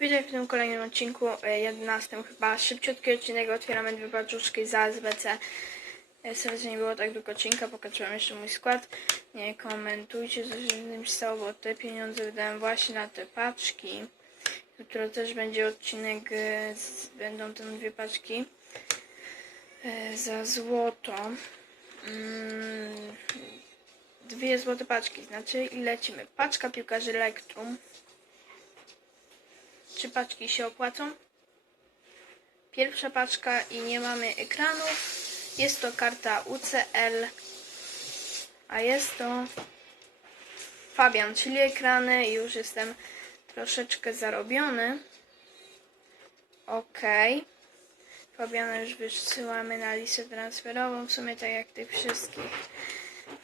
Witaj w tym kolejnym odcinku, e, 11 chyba, szybciutki odcinek, otwieramy dwie paczuszki za SBC. E, Serdecznie nie było tak długo odcinka, pokażę wam jeszcze mój skład. Nie komentujcie, co się z tym stało, bo te pieniądze wydałem właśnie na te paczki. Jutro też będzie odcinek, e, z, będą te dwie paczki e, za złoto. Mm, dwie złote paczki, znaczy i lecimy. Paczka piłkarzy Elektrum. Czy paczki się opłacą? Pierwsza paczka i nie mamy ekranów. Jest to karta UCL, a jest to Fabian, czyli ekrany. Już jestem troszeczkę zarobiony. Ok. Fabiana już wysyłamy na listę transferową, w sumie tak jak tych wszystkich.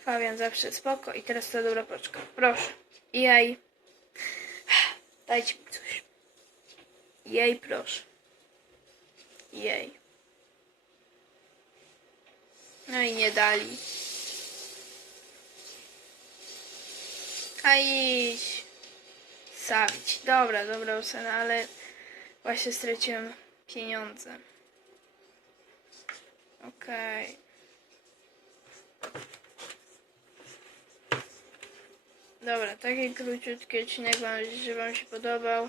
Fabian zawsze spoko. I teraz ta dobra paczka. Proszę. Jej. Dajcie mi coś. Jej, proszę. Jej. No i nie dali. A idź. Sawić. Dobra, dobra ocena, ale właśnie straciłem pieniądze. Okej. Dobra, taki króciutki odcinek. Mam nadzieję, że Wam się podobał.